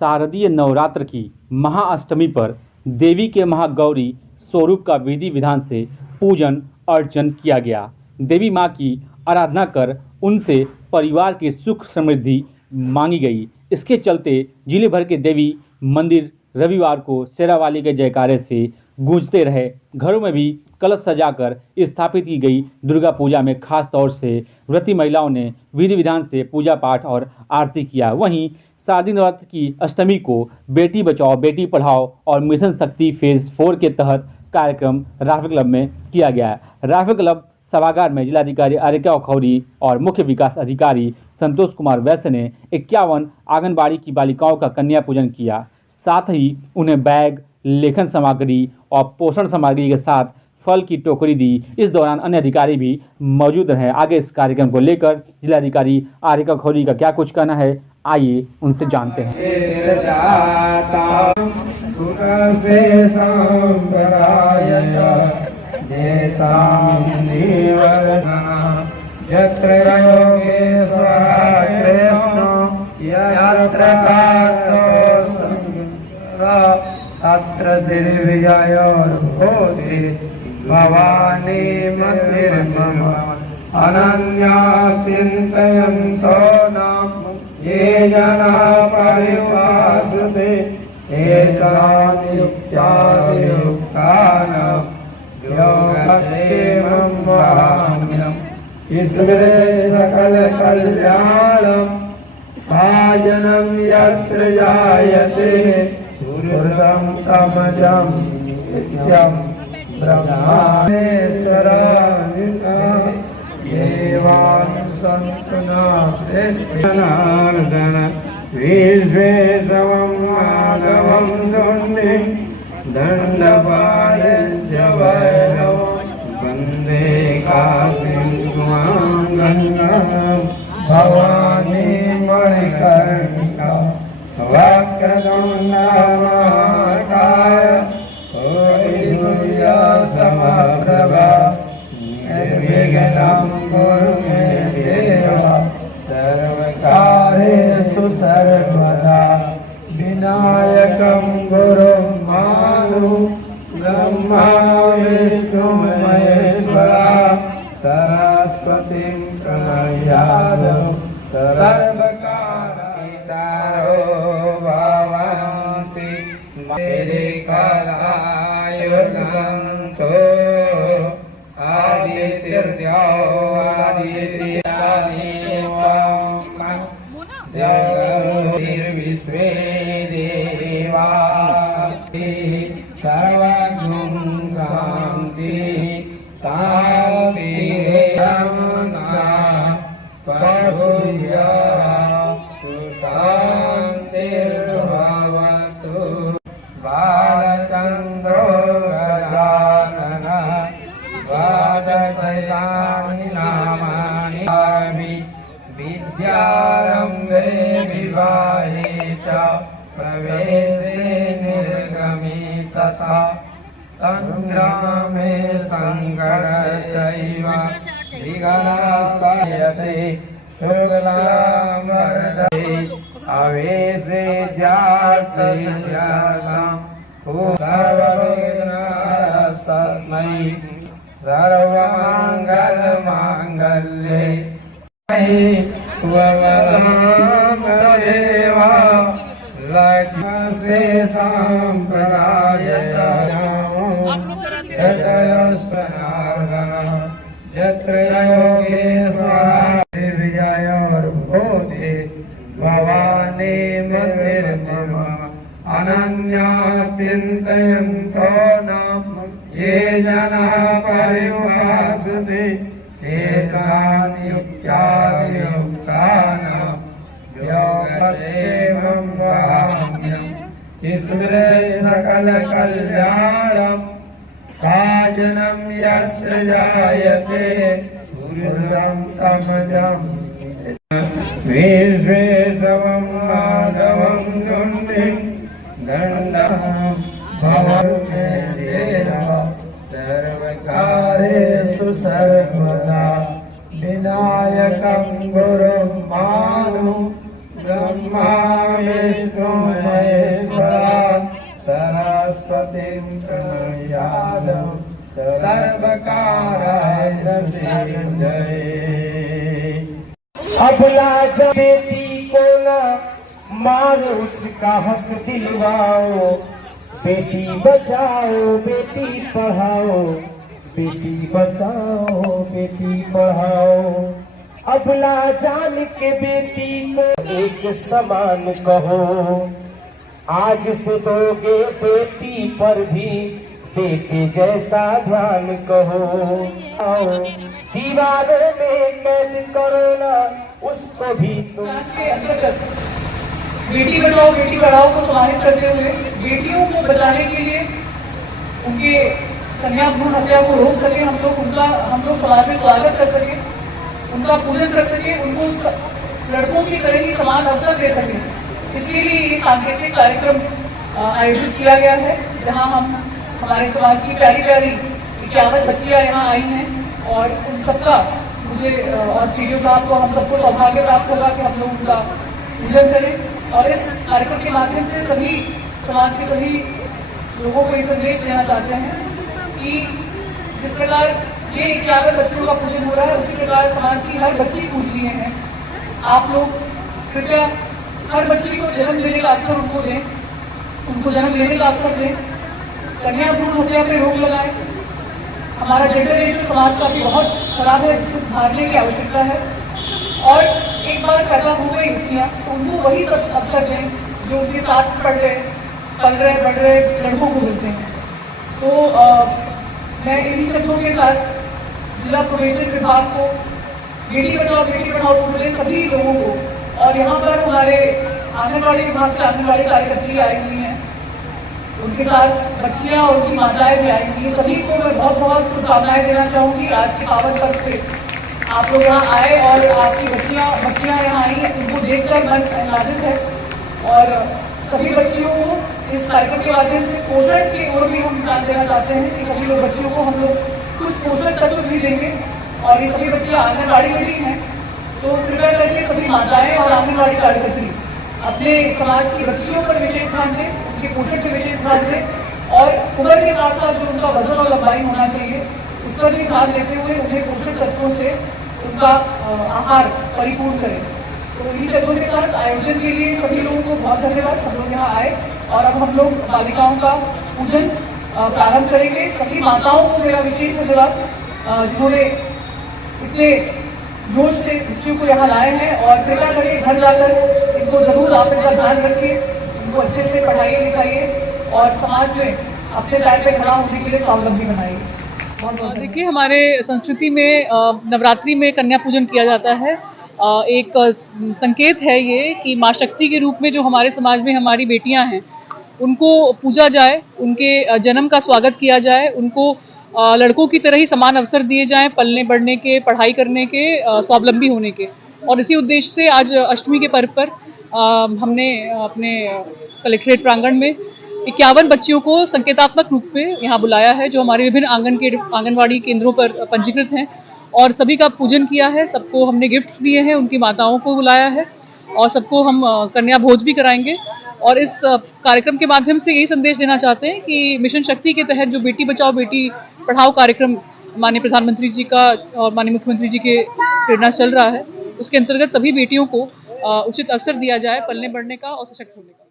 शारदीय नवरात्र की महाअष्टमी पर देवी के महागौरी स्वरूप का विधि विधान से पूजन अर्चन किया गया। देवी मां की आराधना कर उनसे परिवार की सुख समृद्धि मांगी गई। इसके चलते जिले भर के देवी मंदिर रविवार को शेरावाली के जयकारे से गूंजते रहे। घरों में भी कलश सजाकर स्थापित की गई दुर्गा पूजा में खास तौर से व्रती महिलाओं ने विधि विधान से पूजा पाठ और आरती किया। वहीं शारदीय नवरात्र की अष्टमी को बेटी बचाओ बेटी पढ़ाओ और मिशन शक्ति फेज 4 के तहत कार्यक्रम राफेल क्लब में किया गया। राफेल क्लब सभागार में जिलाधिकारी आर्यका खौरी और मुख्य विकास अधिकारी संतोष कुमार वैश्य ने 51 आंगनबाड़ी की बालिकाओं का कन्या पूजन किया। साथ ही उन्हें बैग, लेखन सामग्री और पोषण सामग्री के साथ फल की टोकरी दी। इस दौरान अन्य अधिकारी भी मौजूद रहे। आगे इस कार्यक्रम को लेकर जिलाधिकारी आर्यका खौरी का क्या कुछ कहना है, आइए उनसे जानते हैं। भवानी मंदिरमम अनन्यास्चिन्तयन्तो नाम ये जना परिवासते तेषां युक्तादियुक्तानां योगक्षेमं वहाम्यहम्। ईश्वरे सकल कल्याणं भाजनं यत्र जायते पूर्वं तमजं नित्यं ब्रह्माणेश्वरानिका देवान् सन्तनासेनार्दन विश्वेशवं माधवं दुण्डिं दण्डपाणिञ्च वैरवं वन्दे काशीं त्वां गङ्गां भवानी मणिकर्णिका वक्रतुण्डमहाकाय समप्रभा निर्विघ्नं कुरु मे देव सर्वकार्येषु सर्वदा विनायकं गुरुं मानु ब्रह्मा विष्णु महेश्वरा सरस्वतीं प्रणयामि सर्वकारणितारो भवन्ति मेरे कलायुगं तो विश्वे देवा सर्वज्ञं शान्ति शान्तिर्भवतु। बालचन्द्रो गजानन द्वादशैतानि नामानि विद्यारम्भे विवाहे च प्रवेशे निर्गमे तथा संग्रामे संकटैव विघ्नापयते शुक्लाम्बरधरे आवेशे जातस्यां सर्वविघ्नहस्तस्मै सर्वमङ्गलमाङ्गल्ये त्वमदेवा लक्ष्मसे सम्प्रदायतयस्वनार्दनः यत्र योगेश्वरः विजयोर्भूते भवानी मंदिरमम अनन्यास्चिन्तयन्तो नाम ये जनाः परिवासते तेषां युक्तादियुक्तानां योगक्षेमं वहाम्यहम्। ईश्वरे सकल कल्याणं भाजनं यत्र जायते पुरुषं तमजं विश्वेशवं माधवं दुण्डिं दण्डं भवते देव सर्वकार्येषु सर्वदा विनायकं गुरुं मानु ब्रह्मा विष्णु यादव सर्वकाराय जय। अबला जब बेटी को न मारो उसका हक दिलवाओ, बेटी बचाओ बेटी पढ़ाओ, बेटी बचाओ बेटी पढ़ाओ। अबला जान के बेटी को एक समान कहो, आज से दोगे बेटी पर भी बेटे जैसा ध्यान कहो। दीवारों में कैद करो ना उसको भी तुम। के अंतर्गत बेटी बचाओ बेटी पढ़ाओ को समाहित करते हुए बेटियों को बचाने के लिए उनके कन्या भ्रूण हत्या को रोक सके, हम लोग समाज में स्वागत कर सके, उनका पूजन कर सके, उनको लड़कों की तरह ही समान अवसर दे सके। इसीलिए ये सांकेतिक कार्यक्रम आयोजित किया गया है, जहां हम हमारे समाज की प्यारी प्यारी 51 बच्चियां यहाँ आई हैं और उन सबका मुझे और सीडीओ साहब को हम सबको सौभाग्य प्राप्त होगा कि हम लोग उनका पूजन करें। और इस कार्यक्रम के माध्यम से सभी समाज के सभी लोगों को ये संदेश देना चाहते हैं कि जिस प्रकार ये 51 बच्चों का पूजन हो रहा है, उसी प्रकार समाज की हर बच्ची पूजनीय है। आप लोग कृपया हर बच्ची को जन्म देने का अवसर उनको दें, उनको जन्म लेने का अवसर दें, कन्या भ्रूण हत्या पे रोक लगाएं। हमारा जेंडर रेशियो समाज का भी बहुत खराब है, जिसको सुधारने की आवश्यकता है। और एक बार पैदा हो गई बच्चियाँ तो उनको वही सब अवसर दें जो उनके साथ पल रहे बढ़ रहे लड़कों को मिलते हैं। तो मैं इन्हीं शब्दों के साथ जिला प्रोबेशन विभाग को, बेटी बचाओ बेटी पढ़ाओ से जुड़े सभी लोगों को, और यहाँ पर हमारे आंगनबाड़ी विभाग से आंगनबाड़ी कार्यकर्त्री आई हुई हैं, उनके साथ बच्चियाँ और उनकी माताएं भी आई हुई, सभी को मैं बहुत बहुत शुभकामनाएं देना चाहूँगी। आज के पावन पर्व पे आप लोग यहाँ आए और आपकी बच्चियाँ यहाँ आई हैं, उनको देखकर मन आह्लादित है। और सभी बच्चियों को इस कार्यक्रम के माध्यम से पोषण की ओर भी हम ध्यान देना चाहते हैं कि सभी लोग बच्चियों को हम लोग कुछ पोषण तत्व भी देंगे। और ये सभी बच्चियाँ आंगनबाड़ी में भी हैं, तो कृपया करके सभी माताएं और आंगनबाड़ी कार्यकर्त्री अपने समाज की बच्चियों पर विशेष ध्यान दें, उनके पोषण पर विशेष ध्यान दें, और उम्र के साथ साथ जो उनका वजन और लंबाई होना चाहिए उस पर भी ध्यान देते हुए उन्हें पोषण तत्वों से उनका आहार परिपूर्ण करें। तो इन्हीं शब्दों के साथ आयोजन के लिए सभी लोगों को बहुत धन्यवाद। सब लोग यहाँ आए और अब हम लोग बालिकाओं का पूजन प्रारंभ करेंगे। सभी माताओं को मेरा विशेष धन्यवाद जिन्होंने इतने जोश से बच्चियों को यहाँ लाए हैं। और कृपया करके घर जाकर इनको जरूर आप इनका ध्यान रखिए, इनको अच्छे से पढ़ाइए लिखाइए और समाज में अपने पैर पे खड़ा होने के लिए स्वावलंबी बनाइए। देखिए, हमारे संस्कृति में नवरात्रि में कन्या पूजन किया जाता है। एक संकेत है ये कि माँ शक्ति के रूप में जो हमारे समाज में हमारी बेटियां हैं उनको पूजा जाए, उनके जन्म का स्वागत किया जाए, उनको लड़कों की तरह ही समान अवसर दिए जाएं पलने बढ़ने के, पढ़ाई करने के, स्वावलंबी होने के। और इसी उद्देश्य से आज अष्टमी के पर्व पर हमने अपने कलेक्ट्रेट प्रांगण में 51 बच्चियों को संकेतात्मक रूप में यहाँ बुलाया है, जो हमारे विभिन्न आंगनवाड़ी केंद्रों पर पंजीकृत हैं, और सभी का पूजन किया है। सबको हमने गिफ्ट्स दिए हैं, उनकी माताओं को बुलाया है और सबको हम कन्या भोज भी कराएंगे। और इस कार्यक्रम के माध्यम से यही संदेश देना चाहते हैं कि मिशन शक्ति के तहत जो बेटी बचाओ बेटी पढ़ाओ कार्यक्रम माननीय प्रधानमंत्री जी का और माननीय मुख्यमंत्री जी के प्रेरणा चल रहा है, उसके अंतर्गत सभी बेटियों को उचित अवसर दिया जाए पलने बढ़ने का और सशक्त होने का।